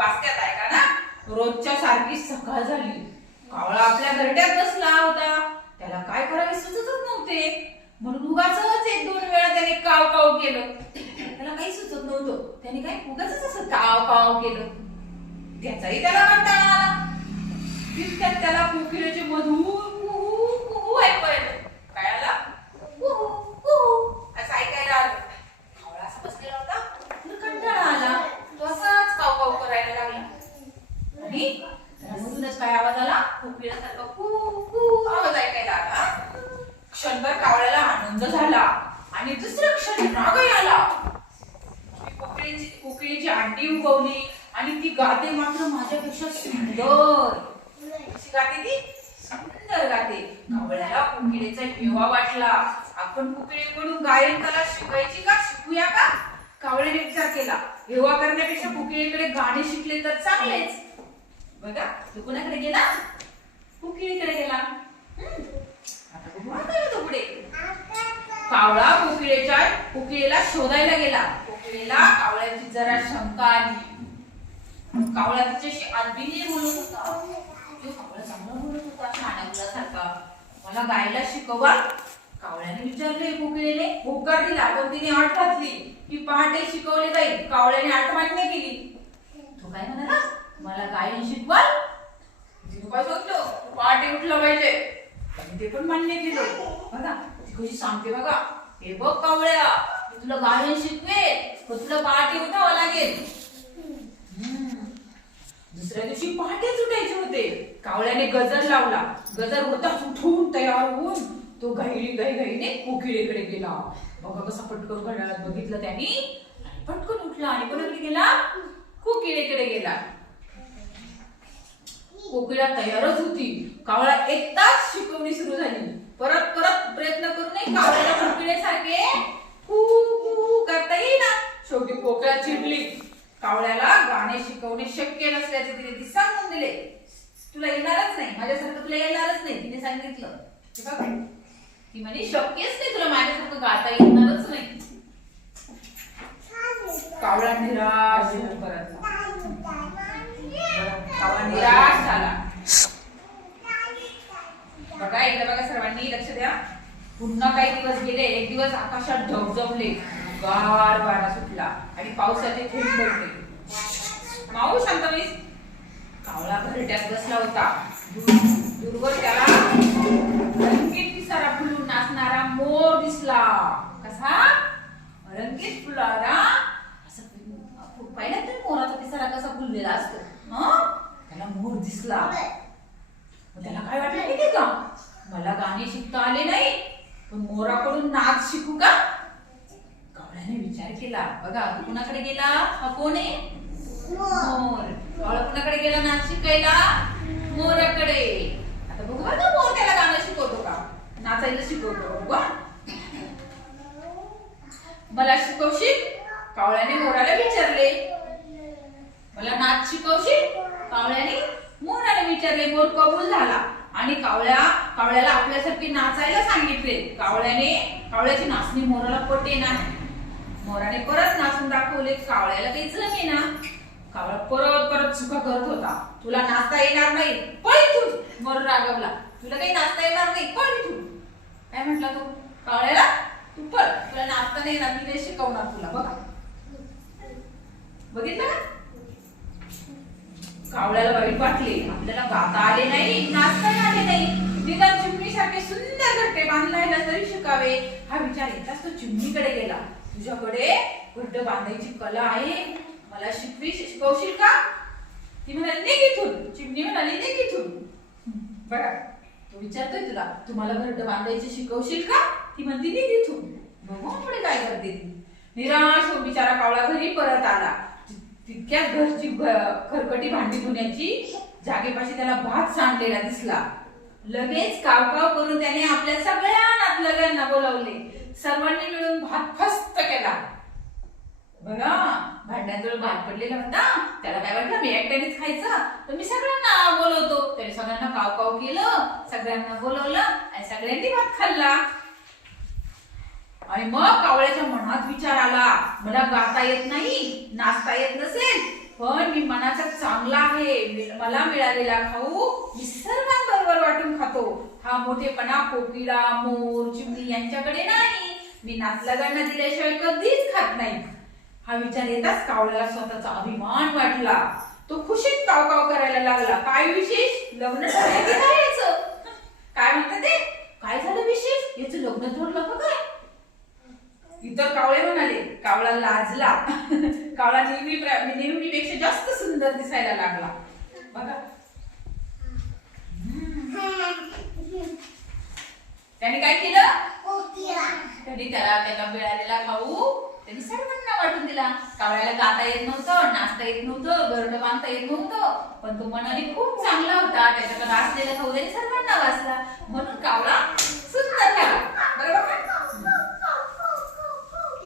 म्हणायचं आहे ऐका ना? रोजच्या सारखी सकाळ झाली. कावळा आपल्या घरट्यात बसला होता. त्याला काय करावे सुचतच नव्हते. म्हणून उगाच एक दोन वेळा त्याने काव काव केलं. त्याला काही सुचत नव्हतं. त्याने काय उगाच असं काव काव केलं. त्याचाही त्याला कंटाळा आला. तितक्यात त्याला कोकिळेचे मधुर कुहू कुहू ऐकू आलं काय आला कुहू कुहू असं ऐकायला आलं कावळा असा बसलेला होता त्याला कंटाळा आला तो असाच काव काव करायला लागला आणि त्यामधूनच काय आवाज आला कोकिळासारखा कू कू आवाज ऐकायला आला क्षणभर कावळ्याला आनंद झाला आणि दुसऱ्या क्षणी रागही आला. कोकिळीची कोकिळीची अंडी उगवली आणि ती गाते मात्र माझ्यापेक्षा सुंदर. कशी गाते ती? सुंदर गाते. कावळ्याला कोकिळेचा हेवा वाटला. आपण कोकिळेकडून गायन कला शिकायची का? शिकूया का? कावळ्याने विचार केला. हेवा करण्यापेक्षा कोकिळेकडे गाणे शिकले तर चांगलेच. बघा तू कोणाकडे गेला? कोकिळेकडे गेला? आता बघू पुढे. कावळा कोकिळेच्या कोकिळेला शोधायला गेला. कोकिळेला कावळ्याची जरा शंका आली. कावळा तिच्याशी आदबीने बोलत होता. तो कावळा चांगला बोलत होता मला गायला शिकवा. कावळ्याने विचारले कोकिळेने होकार दिला पण तिने आठ घातली. की पहाटे शिकवले जाईल. कावळ्याने आठ मान्य केली. तो काय म्हणाला? मला गायन शिकवाल? तिने काय सांगतो उठलं पाहिजे. ते पण मान्य केलं. हो बघा ती कशी सांगते बघा. हे बघ कावळ्या मी तुला गायन शिकवे तुला पहाटे उठावं लागेल. हम्म. दुसऱ्या दिवशी पहाटेच उठायचे होते. कावळ्याने गजर लावला. गजर होताच उठून तयार होऊन तो घाई घाई घाईने कोकिळेकडे गेला. बघा कसा पटकन घड्याळात बघितलं त्यांनी. पटकन उठला आणि कोणाकडे गेला? कोकिळेकडे गेला. कोकिळा तयारच होती. कावळा एकदाच शिकवणी सुरू झाली. परत परत प्रयत्न करूनही कावळ्याला कोकिळेसारखे कू कू करता येईना. शेवटी कोकिळा चिडली. कावळ्याला गाणे शिकवणे शक्य नसल्याचे तिने ती सांगून दिले. तुला येणारच नाही. माझ्यासारखं तुला येणारच नाही तिने सांगितलं. ती म्हणे शक्यच नाही तुला माझ्यासारखं गाता येणारच नाही. कावळा निराश परत निराश झाला. बघा एकदा बघा सर्वांनी लक्ष द्या. पुन्हा काही दिवस गेले एक दिवस आकाशात ढगजमले गार वारा सुटला आणि पावसाचे थेंब पडले. माऊ शांत बस. कावळा घरट्यात बसला होता. दूर- दूरवर त्याला रंगीत पिसारा फुलून नाचणारा मोर दिसला. कसा? रंगीत फुलारा असं पहिल्या तरी मोराचा पिसारा कसा फुललेला असतो. मोर दिसला. मग त्याला काय वाटलं माहितीये का? मला गाणे शिकता आले नाही पण मोराकडून नाच शिकू का? कावळ्याने विचार केला. बघा तू कुणाकडे गेला? हा कोण आहे? मोर. कावळा कुणाकडे गेला नाच शिकायला? मोराकडे. आता बघू बरं मोर त्याला गाणं शिकवतो का? नाचायला शिकवतो. बघू. मला शिकवशील? कावळ्याने मोराला विचारले. मला नाच शिकवशील? कावळ्याने मोराने विचारले मोर कबूल झाला? आणि कावळ्या कावळ्याला आपल्यासारखी नाचायला सांगितले. कावळ्याने कावळ्याची नाचणी मोराला पटे नाही. मोराने परत नाचून दाखवले कावळ्याला काही जमे ना कावळा परत परत चुका करत होता. तुला नाचता येणार नाही पळ तू मोर रागवला. तुला काही नाचता येणार नाही पळ तू काय म्हटला तू? कावळ्याला तू पळ. तुला नाचता नाही येणार मी नाही शिकवणार तुला. बघा. बघितलं का? कावळ्याला वाईट वाटले आपल्याला गाता आले नाही नाचता आले नाही. निदान चिमणीसारखे सुंदर घट्टे बांधायला तरी शिकावे हा विचार येताच तो चिमणीकडे गेला. तुझ्याकडे घट्ट बांधायची कला आहे. मला शिकवी शिकवशील का? ती म्हणाली निघ इथून. चिमणी म्हणाली निघ इथून. बघा तो विचारतोय तुला तू मला बांधायची शिकवशील का? ती म्हणती निघ इथून. बघू पुढे काय करते ती. निराश होऊन बिचारा कावळा घरी परत आला. तितक्याच घरची खरकटी भांडी धुण्याची जागेपाशी त्याला भात सांडलेला दिसला. लगेच कावकाव करून त्याने आपल्या सगळ्या नातलगांना बोलावले. सर्वांनी मिळून भात फस्त केला. बघा भांड्याजवळ भात पडलेला होता. त्याला काय वाटलं मी एकट्यानेच खायचं? तर मी सगळ्यांना बोलवतो. त्याने सगळ्यांना काव काव केलं सगळ्यांना बोलवलं आणि सगळ्यांनी भात खाल्ला. आणि मग कावळ्याच्या मनात विचार आला मला गाता येत नाही नाचता येत नसेल पण मी मनाचा चांगला आहे मला मिळालेला खाऊ मी सर्वांबरोबर वाटून खातो. हा मोठेपणा कोकिळा मोर चिमणी यांच्याकडे नाही. मी नाचलागांना दिल्याशिवाय कधीच खात नाही. हा विचार येताच कावळ्याला स्वतःचा अभिमान वाटला. तो खुशीत काव काव करायला लागला. काय विशेष? लग्न ठरलंय की कावळा लाजला. कावळा नेहमी नेहमीपेक्षा जास्त सुंदर दिसायला लागला. बघा. त्याने काय केलं? त्याला त्याला मिळालेला खाऊ. त्यांनी सर्वांना वाटून दिला. कावळ्याला गाता येत नव्हतं नाचता येत नव्हतं गरड बांधता येत नव्हतं. पण तो मनाने खूप चांगला होता. त्याच्याकडे असलेला खाऊ त्याने सर्वांना वाचला. म्हणून कावळा सुंदर झाला. बरोबर